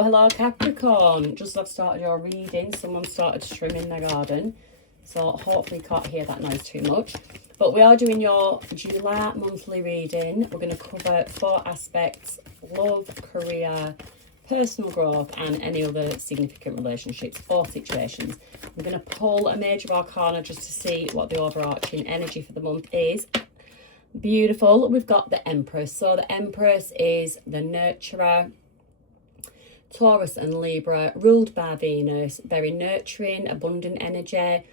Hello Capricorn. Just as I've started your reading, someone started trimming their garden. So hopefully you can't hear that noise too much. But we are doing your July monthly reading. We're going to cover 4 aspects: love, career, personal growth, and any other significant relationships or situations. I'm going to pull a major arcana just to see what the overarching energy for the month is. Beautiful. We've got the Empress. So the Empress is the nurturer. Taurus and Libra, ruled by Venus, very nurturing, abundant energy.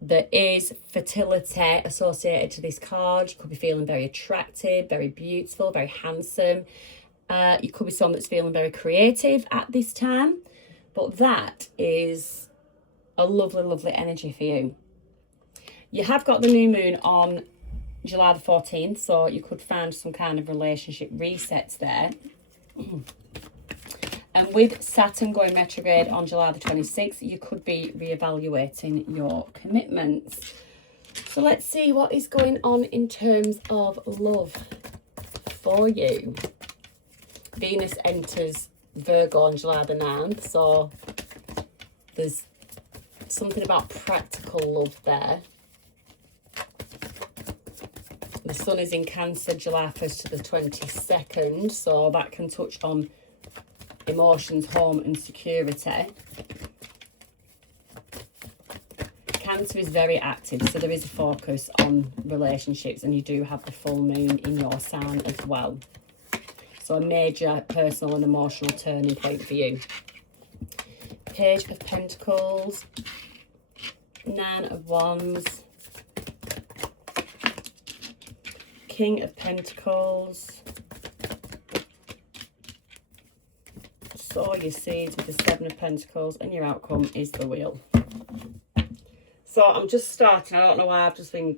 There is fertility associated to this card. You could be feeling very attractive, very beautiful, very handsome. You could be someone that's feeling very creative at this time. But that is a lovely, lovely energy for you. You have got the new moon on July the 14th, so you could find some kind of relationship resets there. And with Saturn going retrograde on July the 26th, you could be reevaluating your commitments. So let's see what is going on in terms of love for you. Venus enters Virgo on July the 9th, so there's something about practical love there. The Sun is in Cancer July 1st to the 22nd, so that can touch on emotions, home and security. Cancer is very active, so there is a focus on relationships, and you do have the full moon in your sign as well. So a major personal and emotional turning point for you. Page of Pentacles, 9 of Wands, King of Pentacles, sow your seeds with the 7 of Pentacles, and your outcome is the Wheel. So I'm just starting. I don't know why I've just been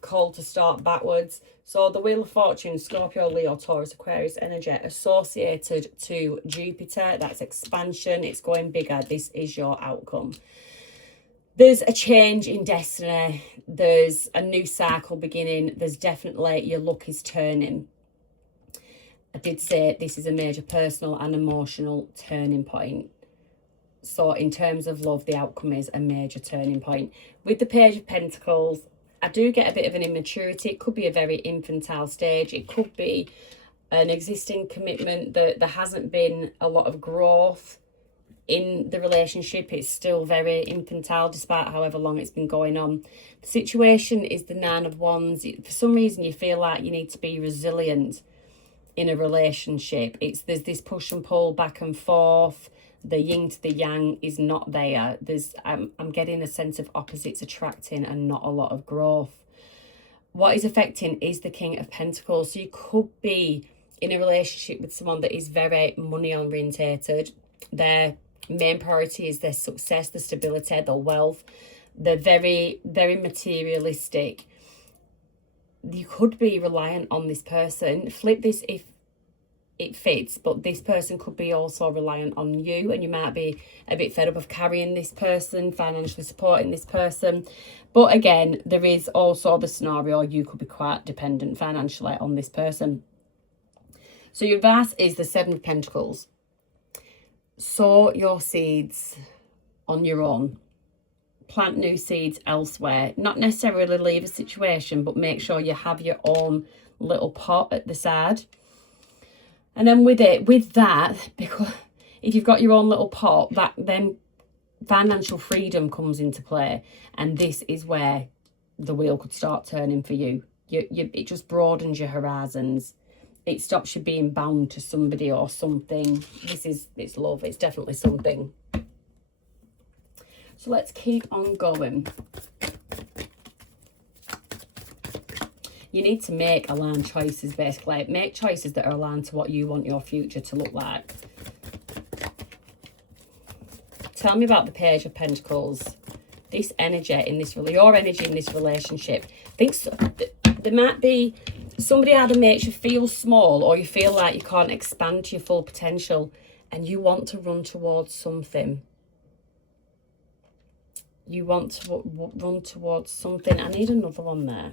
called to start backwards. So the Wheel of Fortune, Scorpio, Leo, Taurus, Aquarius energy associated to Jupiter. That's expansion. It's going bigger. This is your outcome. There's a change in destiny. There's a new cycle beginning. There's definitely your luck is turning. I did say this is a major personal and emotional turning point. So in terms of love, the outcome is a major turning point. With the Page of Pentacles, I do get a bit of an immaturity. It could be a very infantile stage. It could be an existing commitment that there hasn't been a lot of growth in the relationship. It's still very infantile despite however long it's been going on. The situation is the 9 of Wands. For some reason, you feel like you need to be resilient in a relationship. There's this push and pull back and forth. The yin to the yang is not there. I'm getting a sense of opposites attracting and not a lot of growth. What is affecting is the King of Pentacles. So you could be in a relationship with someone that is very money orientated. Their main priority is their success, the stability, the wealth. They're very, very materialistic. You could be reliant on this person. Flip this if it fits, but this person could be also reliant on you, and you might be a bit fed up of carrying this person, financially supporting this person. But again, there is also the scenario you could be quite dependent financially on this person. So your advice is the 7 of Pentacles. Sow your seeds on your own. Plant new seeds elsewhere. Not necessarily leave a situation, but make sure you have your own little pot at the side. And then with that, because if you've got your own little pot, that then financial freedom comes into play. And this is where the wheel could start turning for you. It just broadens your horizons. It stops you being bound to somebody or something. It's love. It's definitely something. So let's keep on going. You need to make aligned choices, basically. Make choices that are aligned to what you want your future to look like. Tell me about the Page of Pentacles. This energy in this, your energy in this relationship. There might be somebody either makes you feel small, or you feel like you can't expand to your full potential, and you want to run towards something. You want to run towards something. I need another one there.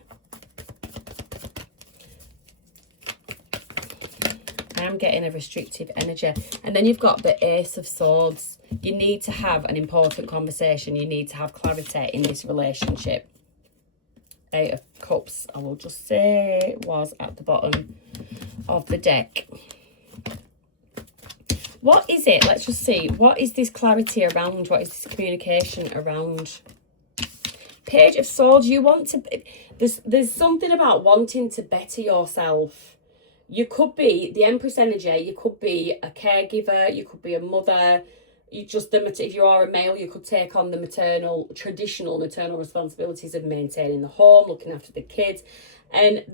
I'm getting a restrictive energy. And then you've got the Ace of Swords. You need to have an important conversation. You need to have clarity in this relationship. Eight of Cups, I will just say, was at the bottom of the deck. What is it? Let's just see. What is this clarity around? What is this communication around? Page of Swords. You want to... There's something about wanting to better yourself. You could be the Empress energy. You could be a caregiver. You could be a mother. If you are a male, you could take on the traditional maternal responsibilities of maintaining the home, looking after the kids. And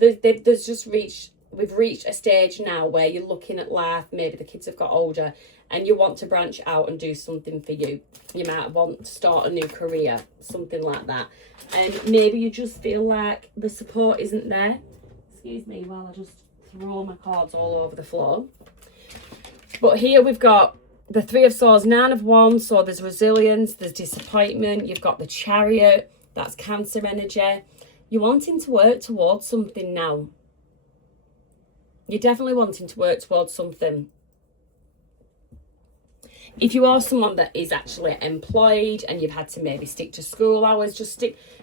we've reached a stage now where you're looking at life. Maybe the kids have got older and you want to branch out and do something for you. You might want to start a new career, something like that. And maybe you just feel like the support isn't there. Excuse me while I just throw my cards all over the floor. But here we've got the Three of Swords, Nine of Wands. So there's resilience, there's disappointment. You've got the Chariot. That's Cancer energy. You're wanting to work towards something now. You're definitely wanting to work towards something. If you are someone that is actually employed and you've had to maybe stick to school hours,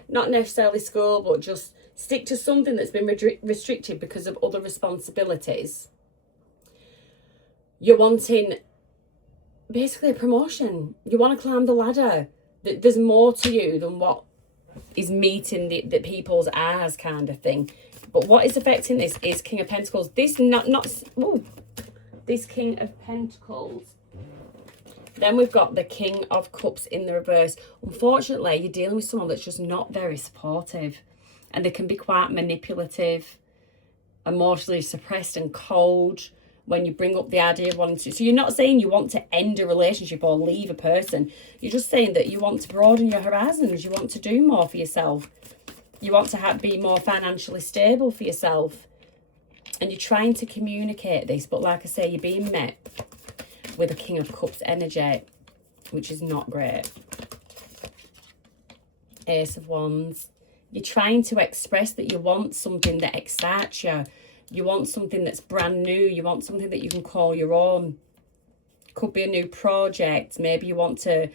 not necessarily school, but just stick to something that's been restricted because of other responsibilities. You're wanting basically a promotion. You want to climb the ladder. There's more to you than what is meeting the people's eyes, kind of thing. But what is affecting this is King of Pentacles. This King of Pentacles. Then we've got the King of Cups in the reverse. Unfortunately, you're dealing with someone that's just not very supportive. And they can be quite manipulative, emotionally suppressed and cold when you bring up the idea of wanting to. So you're not saying you want to end a relationship or leave a person. You're just saying that you want to broaden your horizons. You want to do more for yourself. You want to be more financially stable for yourself. And you're trying to communicate this. But like I say, you're being met with a King of Cups energy, which is not great. Ace of Wands. You're trying to express that you want something that excites you. You want something that's brand new. You want something that you can call your own. Could be a new project. Maybe you want to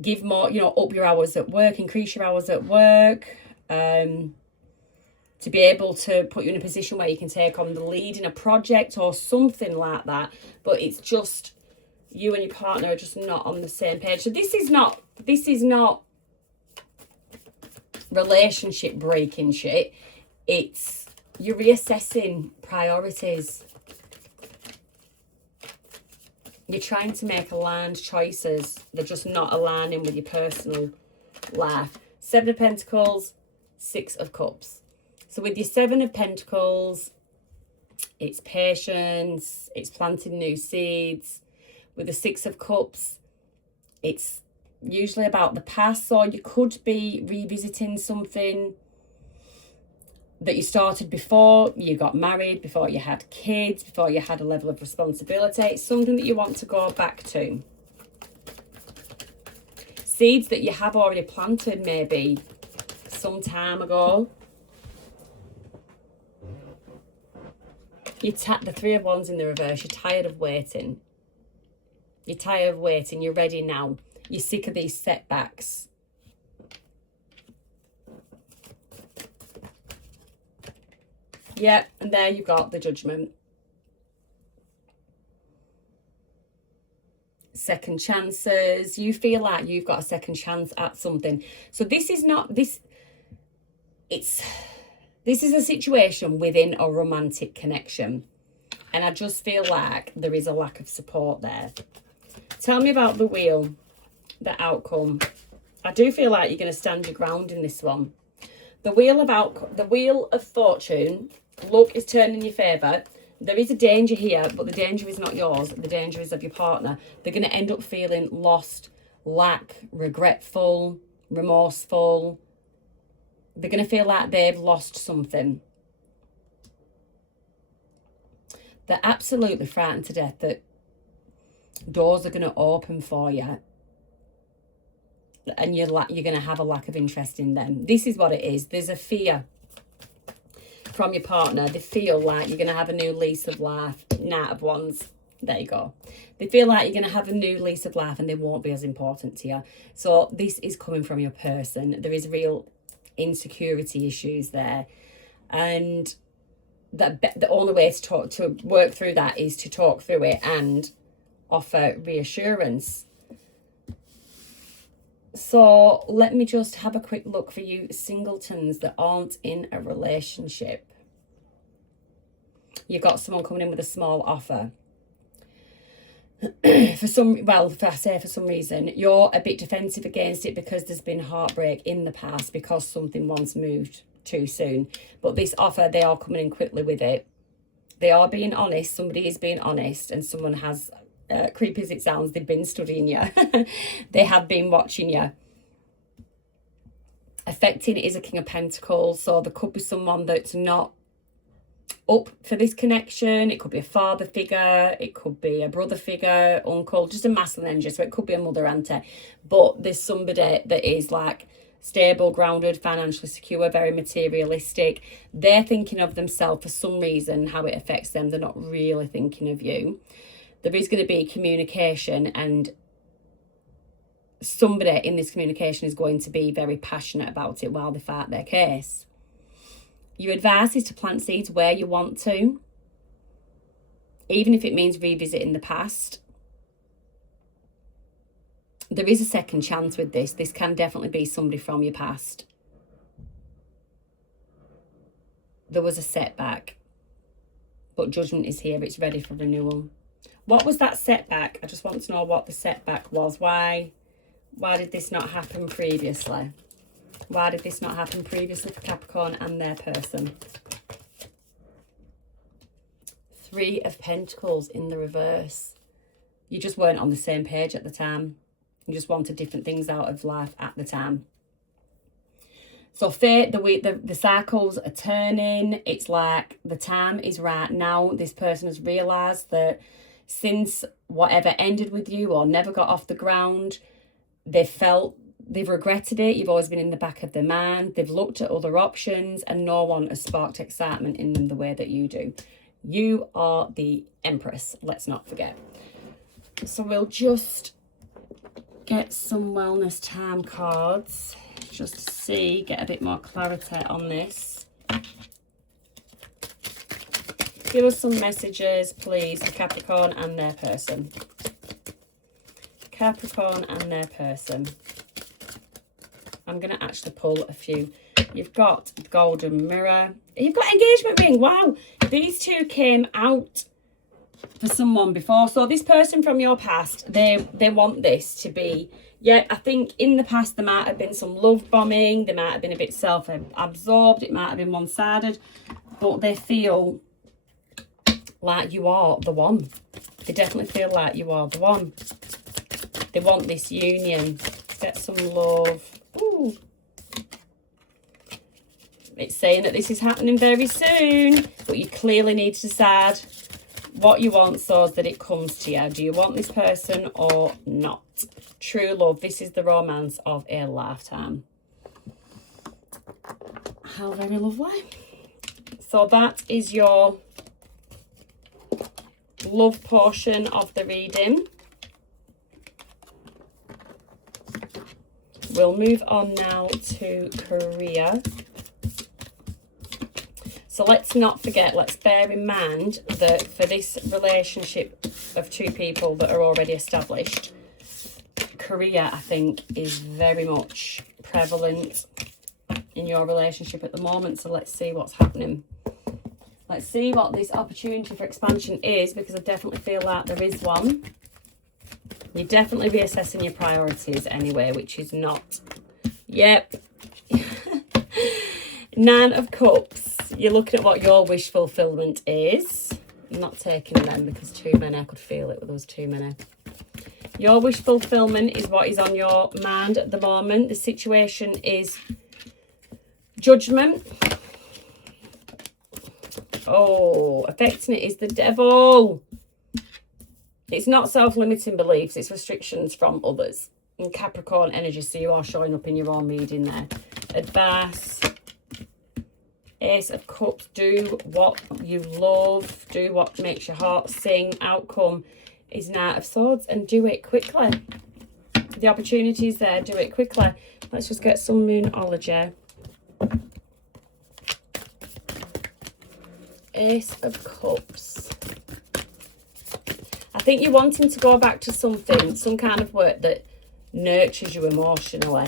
give more, up your hours at work, increase your hours at work. To be able to put you in a position where you can take on the lead in a project or something like that. But it's just you and your partner are just not on the same page. So this is not relationship breaking shit. It's you're reassessing priorities. You're trying to make aligned choices. They're just not aligning with your personal life. Seven of Pentacles, Six of Cups. So with your Seven of Pentacles, it's patience, it's planting new seeds. With the Six of Cups, it's usually about the past. So you could be revisiting something that you started before you got married, before you had kids, before you had a level of responsibility. It's something that you want to go back to. Seeds that you have already planted maybe some time ago. The Three of Wands in the reverse. You're tired of waiting. You're tired of waiting. You're ready now. You're sick of these setbacks. Yeah, and there you've got the Judgment. Second chances. You feel like you've got a second chance at something. So this is not this. This is a situation within a romantic connection. And I just feel like there is a lack of support there. Tell me about the Wheel, the outcome. I do feel like you're going to stand your ground in this one. The Wheel of Fortune, luck is turning in your favour. There is a danger here, but the danger is not yours. The danger is of your partner. They're going to end up feeling lost, lack, regretful, remorseful. They're going to feel like they've lost something. They're absolutely frightened to death that doors are going to open for you. And you're going to have a lack of interest in them. This is what it is. There's a fear. from your partner, they feel like you're going to have a new lease of life. Knight of Wands. There you go. They feel like you're going to have a new lease of life and they won't be as important to you. So this is coming from your person. There is real insecurity issues there. And the only way to work through that is to talk through it and offer reassurance. So let me just have a quick look for you singletons that aren't in a relationship. You've got someone coming in with a small offer. For some reason, you're a bit defensive against it because there's been heartbreak in the past because something once moved too soon. But this offer, they are coming in quickly with it. They are being honest. Somebody is being honest, and someone has, creepy as it sounds, they've been studying you. They have been watching you. Affecting is a King of Pentacles, so there could be someone that's not up for this connection. It could be a father figure, it could be a brother figure, uncle, just a masculine energy, so it could be a mother auntie. But there's somebody that is like stable, grounded, financially secure, very materialistic. They're thinking of themselves for some reason, how it affects them. They're not really thinking of you. There is going to be communication, and somebody in this communication is going to be very passionate about it while they fight their case. Your advice is to plant seeds where you want to, even if it means revisiting the past. There is a second chance with this. This can definitely be somebody from your past. There was a setback, but judgment is here. It's ready for renewal. What was that setback? I just want to know what the setback was. Why did this not happen previously? Why did this not happen previously for Capricorn and their person? 3 of Pentacles in the reverse. You just weren't on the same page at the time. You just wanted different things out of life at the time. So fate, the cycles are turning. It's like the time is right now. This person has realised that since whatever ended with you or never got off the ground, they've regretted it. You've always been in the back of their mind. They've looked at other options, and no one has sparked excitement in them the way that you do. You are the Empress, let's not forget. So we'll just get some wellness time cards just to see, get a bit more clarity on this. Give us some messages, please, for Capricorn and their person. Capricorn and their person. I'm going to actually pull a few. You've got golden mirror. You've got engagement ring. Wow. These two came out for someone before. So this person from your past, they want this to be, yeah, I think in the past there might have been some love bombing. They might have been a bit self-absorbed. It might have been one-sided. But they feel like you are the one. They definitely feel like you are the one. They want this union. Get some love. Ooh. It's saying that this is happening very soon, but you clearly need to decide what you want so that it comes to you. Do you want this person or not? True love. This is the romance of a lifetime. How very lovely. So that is your love portion of the reading. We'll move on now to career. So let's not forget, let's bear in mind that for this relationship of two people that are already established, career, I think, is very much prevalent in your relationship at the moment. So let's see what's happening. Let's see what this opportunity for expansion is, because I definitely feel like there is one. You're definitely reassessing your priorities anyway, which is not. Yep. 9 of Cups. You're looking at what your wish fulfillment is. I'm not taking them because too many. I could feel it with those too many. Your wish fulfillment is what is on your mind at the moment. The situation is judgment. Oh, affecting it is the devil. It's not self-limiting beliefs, it's restrictions from others. And Capricorn energy, so you are showing up in your own reading there. Advice Ace of Cups, do what you love, do what makes your heart sing. Outcome is Knight of Swords, and do it quickly. The opportunity is there, do it quickly. Let's just get some Moonology. Ace of Cups. I think you're wanting to go back to something, some kind of work that nurtures you emotionally.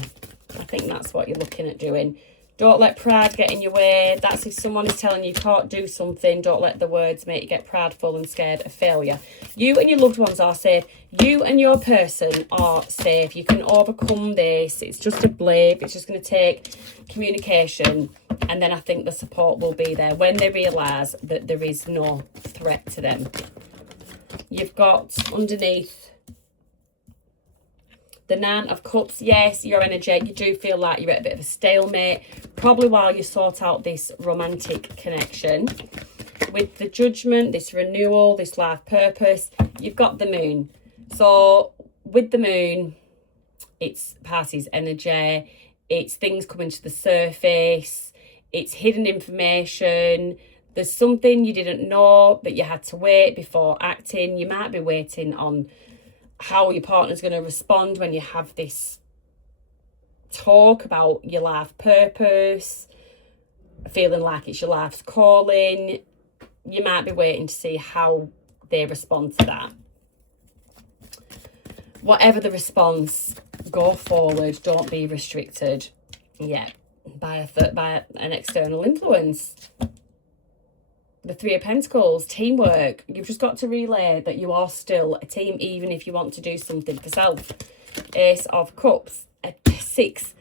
I think that's what you're looking at doing. Don't let pride get in your way. That's if someone is telling you can't do something, don't let the words make you get prideful and scared of failure. You and your loved ones are safe. You and your person are safe. You can overcome this. It's just a blip. It's just going to take communication. And then I think the support will be there when they realise that there is no threat to them. You've got underneath the Nine of Cups. Yes, your energy, you do feel like you're at a bit of a stalemate, probably while you sort out this romantic connection. With the Judgment, this renewal, this life purpose, you've got the Moon. So with the Moon, it's Pisces energy, it's things coming to the surface, it's hidden information. There's something you didn't know, but you had to wait before acting. You might be waiting on how your partner's going to respond when you have this talk about your life purpose, feeling like it's your life's calling. You might be waiting to see how they respond to that. Whatever the response, go forward. Don't be restricted by an external influence. The Three of Pentacles, teamwork. You've just got to relay that you are still a team, even if you want to do something for self. Ace of Cups, Six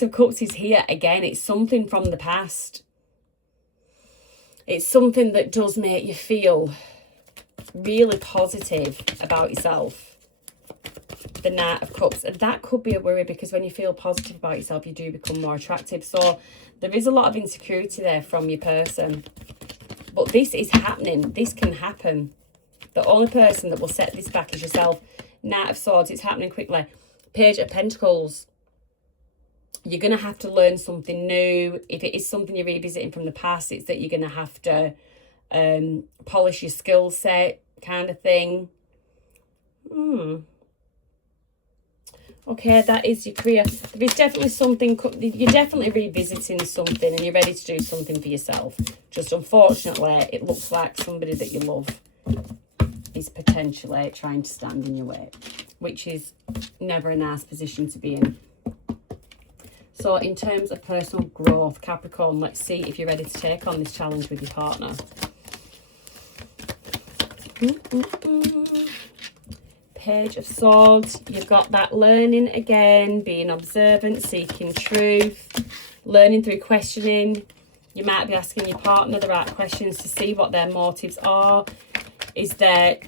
of Cups is here again. It's something from the past. It's something that does make you feel really positive about yourself. The Knight of Cups, and that could be a worry, because when you feel positive about yourself, you do become more attractive. So there is a lot of insecurity there from your person. But this is happening. This can happen. The only person that will set this back is yourself. Knight of Swords, it's happening quickly. Page of Pentacles. You're going to have to learn something new. If it is something you're revisiting from the past, it's that you're going to have to polish your skill set kind of thing. Okay, that is your career. There is definitely something, you're definitely revisiting something and you're ready to do something for yourself. Just unfortunately, it looks like somebody that you love is potentially trying to stand in your way, which is never a nice position to be in. So in terms of personal growth, Capricorn, let's see if you're ready to take on this challenge with your partner. Page of Swords, you've got that learning again, being observant, seeking truth, learning through questioning. You might be asking your partner the right questions to see what their motives are. Is their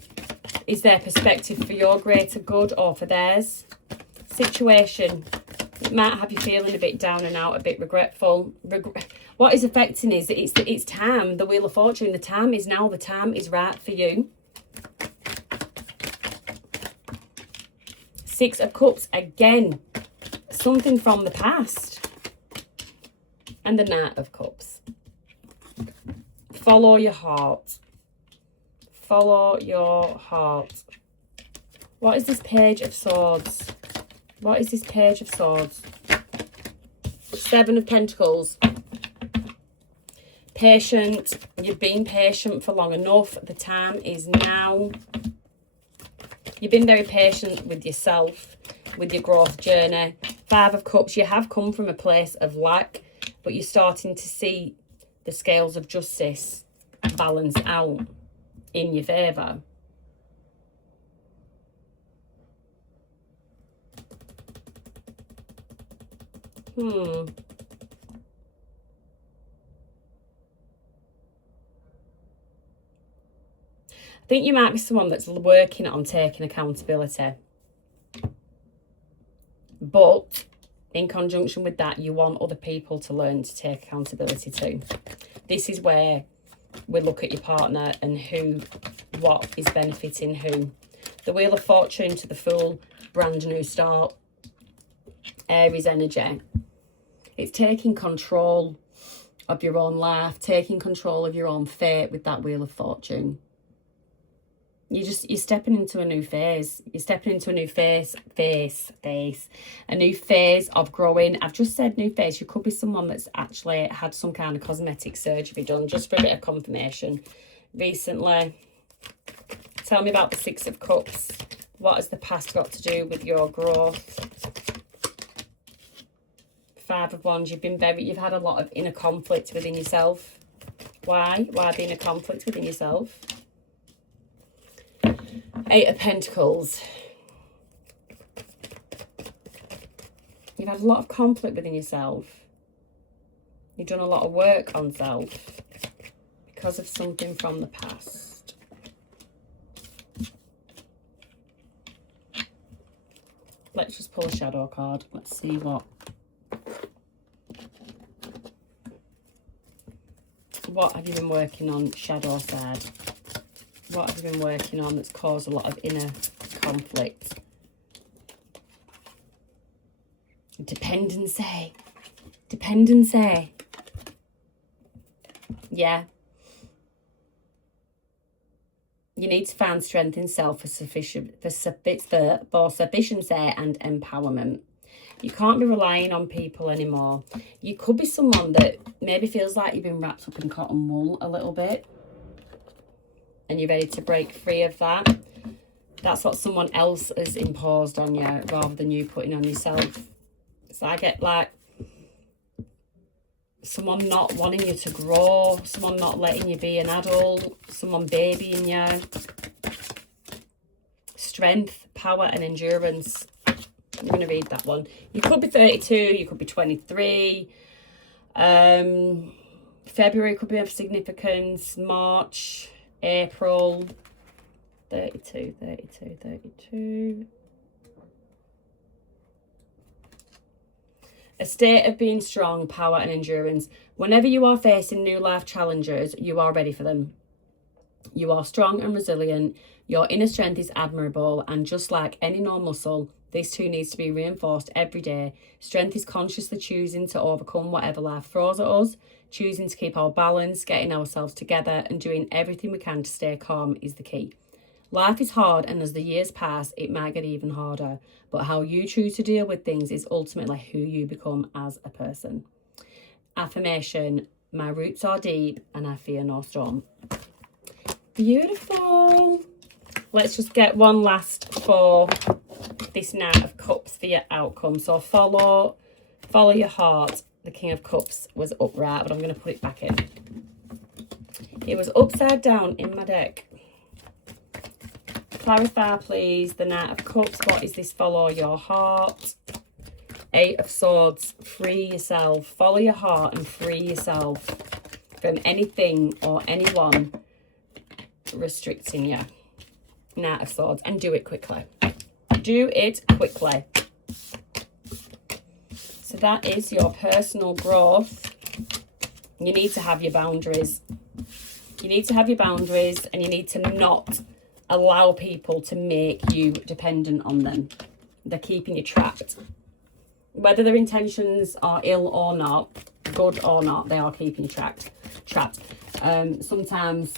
perspective for your greater good or for theirs? Situation, it might have you feeling a bit down and out, a bit regretful. What is affecting is that it's time, the Wheel of Fortune, the time is now, the time is right for you. Six of Cups, again, something from the past. And the Knight of Cups. Follow your heart. Follow your heart. What is this Page of Swords? What is this Page of Swords? Seven of Pentacles. Patient. You've been patient for long enough. The time is now. You've been very patient with yourself, with your growth journey. Five of Cups, you have come from a place of lack, but you're starting to see the scales of justice balance out in your favour. I think you might be someone that's working on taking accountability. But in conjunction with that, you want other people to learn to take accountability too. This is where we look at your partner and what is benefiting who. The Wheel of Fortune to the Fool, brand new start. Aries energy. It's taking control of your own life, taking control of your own fate with that Wheel of Fortune. You're stepping into a new phase. You're stepping into a new a new phase of growing. I've just said new phase. You could be someone that's actually had some kind of cosmetic surgery done, just for a bit of confirmation recently. Tell me about the Six of Cups. What has the past got to do with your growth? Five of Wands. You've had a lot of inner conflict within yourself. Why? Why be in a conflict within yourself? Eight of Pentacles. You've had a lot of conflict within yourself. You've done a lot of work on self because of something from the past. Let's just pull a shadow card. Let's see what have you been working on, shadow side? What have you been working on that's caused a lot of inner conflict? Dependency. Dependency. Yeah. You need to find strength in self for sufficiency and empowerment. You can't be relying on people anymore. You could be someone that maybe feels like you've been wrapped up in cotton wool a little bit, and you're ready to break free of that. That's what someone else has imposed on you rather than you putting on yourself. So I get like someone not wanting you to grow, someone not letting you be an adult, someone babying you. Strength, power and endurance. I'm going to read that one. You could be 32, you could be 23. February could be of significance. March, April. 32. A state of being strong, power and endurance. Whenever you are facing new life challenges, you are ready for them. You are strong and resilient. Your inner strength is admirable, and just like any normal muscle, this too needs to be reinforced every day. Strength is consciously choosing to overcome whatever life throws at us, choosing to keep our balance, getting ourselves together, and doing everything we can to stay calm is the key. Life is hard, and as the years pass, it might get even harder. But how you choose to deal with things is ultimately who you become as a person. Affirmation: my roots are deep, and I fear no storm. Beautiful. Let's just get one last for this Knight of Cups for your outcome. So follow your heart. The King of Cups was upright, but I'm going to put it back in. It was upside down in my deck. Clarify, please. The Knight of Cups. What is this? Follow your heart. Eight of Swords. Free yourself. Follow your heart and free yourself from anything or anyone restricting you. Knight of Swords. And do it quickly. Do it quickly. So that is your personal growth. You need to have your boundaries. You need to have your boundaries, and you need to not allow people to make you dependent on them. They're keeping you trapped. Whether their intentions are ill or not, good or not, they are keeping you trapped. Sometimes,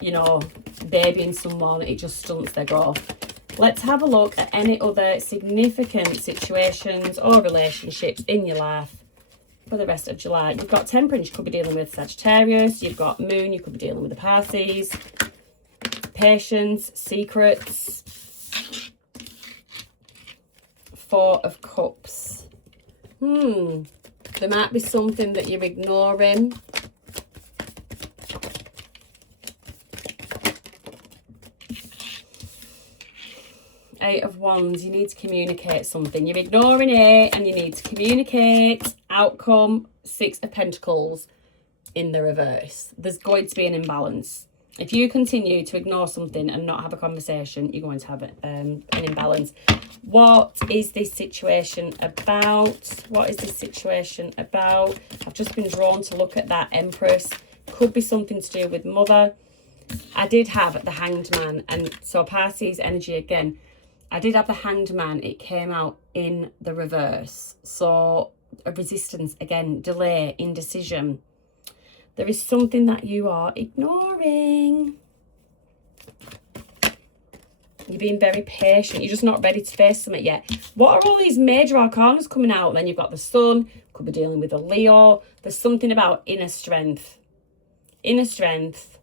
you know, babying someone, it just stunts their growth. Let's have a look at any other significant situations or relationships in your life for the rest of July. You've got Temperance, you could be dealing with Sagittarius. You've got Moon, you could be dealing with the Pisces. Patience, secrets. Four of Cups. There might be something that you're ignoring. Eight of Wands. You need to communicate something. You're ignoring it and you need to communicate. Outcome, Six of Pentacles in the reverse. There's going to be an imbalance. If you continue to ignore something and not have a conversation, you're going to have an imbalance. What is this situation about? What is this situation about? I've just been drawn to look at that Empress. Could be something to do with mother. I did have the Hanged Man, and so Pisces energy again. I did have the Hanged Man. It came out in the reverse. So a resistance again, delay, indecision. There is something that you are ignoring. You're being very patient. You're just not ready to face something yet. What are all these major arcanas coming out? Then you've got the Sun. Could be dealing with a Leo. There's something about inner strength. Inner strength.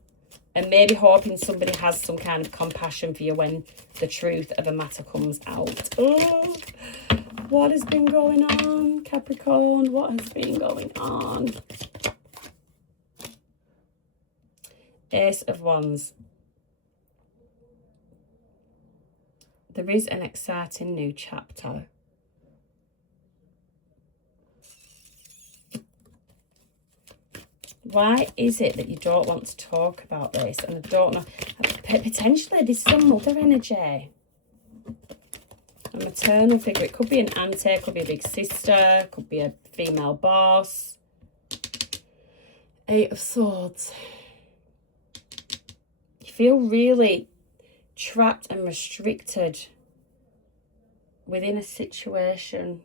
And maybe hoping somebody has some kind of compassion for you when the truth of a matter comes out. Oh, what has been going on, Capricorn? What has been going on? Ace of Wands. There is an exciting new chapter. Why is it that you don't want to talk about this? And I don't know. Potentially, this is a mother energy. A maternal figure. It could be an auntie, it could be a big sister, could be a female boss. 8 of Swords. You feel really trapped and restricted within a situation.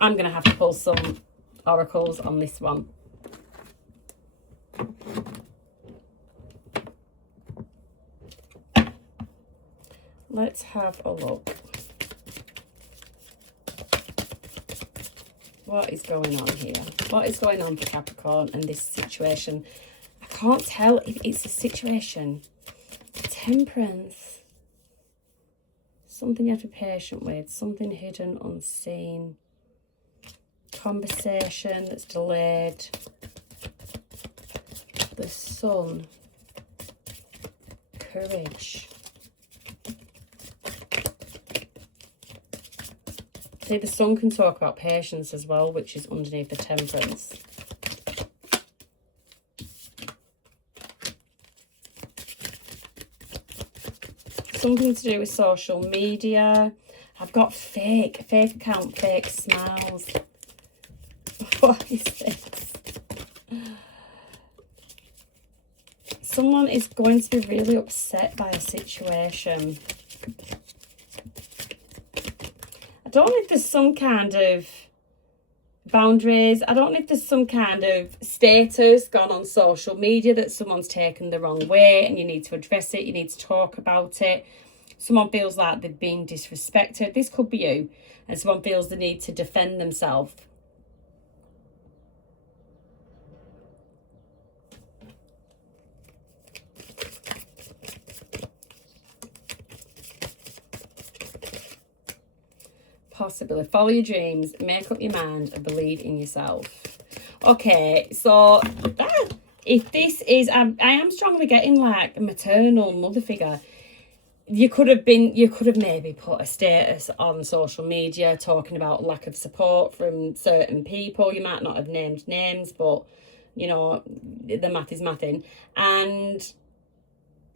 I'm going to have to pull some oracles on this one. Let's have a look. What is going on here? What is going on for Capricorn and this situation? I can't tell if it's a situation. Temperance. Something you have to be patient with. Something hidden, unseen. Conversation that's delayed. The Sun. Courage. See, the Sun can talk about patience as well, which is underneath the Temperance. Something to do with social media. I've got fake account, fake smiles. What is this? Someone is going to be really upset by a situation. I don't know if there's some kind of boundaries. I don't know if there's some kind of status gone on social media that someone's taken the wrong way and you need to address it. You need to talk about it. Someone feels like they've been disrespected. This could be you. And someone feels the need to defend themselves. Possibly. Follow your dreams, make up your mind, and believe in yourself. Okay, so if this is, I am strongly getting like a maternal mother figure. You could have maybe put a status on social media talking about lack of support from certain people. You might not have named names, but you know, the math is mathing. And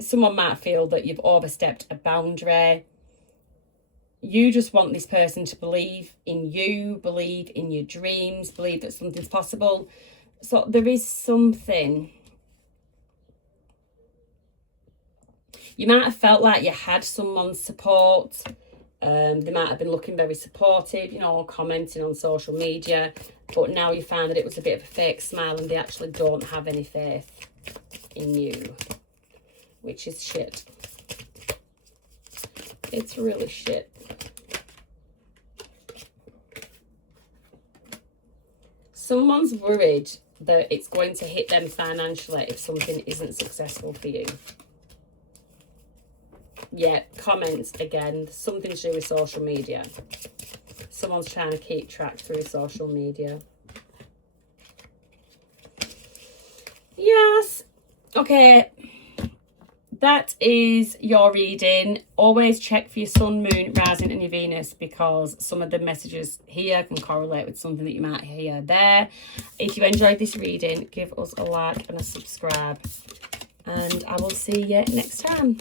someone might feel that you've overstepped a boundary. You just want this person to believe in you, believe in your dreams, believe that something's possible. So there is something. You might have felt like you had someone's support. They might have been looking very supportive, you know, commenting on social media. But now you find that it was a bit of a fake smile and they actually don't have any faith in you. Which is shit. It's really shit. Someone's worried that it's going to hit them financially if something isn't successful for you. Yeah, comments again. Something to do with social media. Someone's trying to keep track through social media. Yes. Okay. That is your reading. Always check for your sun, moon, rising and your Venus because some of the messages here can correlate with something that you might hear there. If you enjoyed this reading, give us a like and a subscribe. And I will see you next time.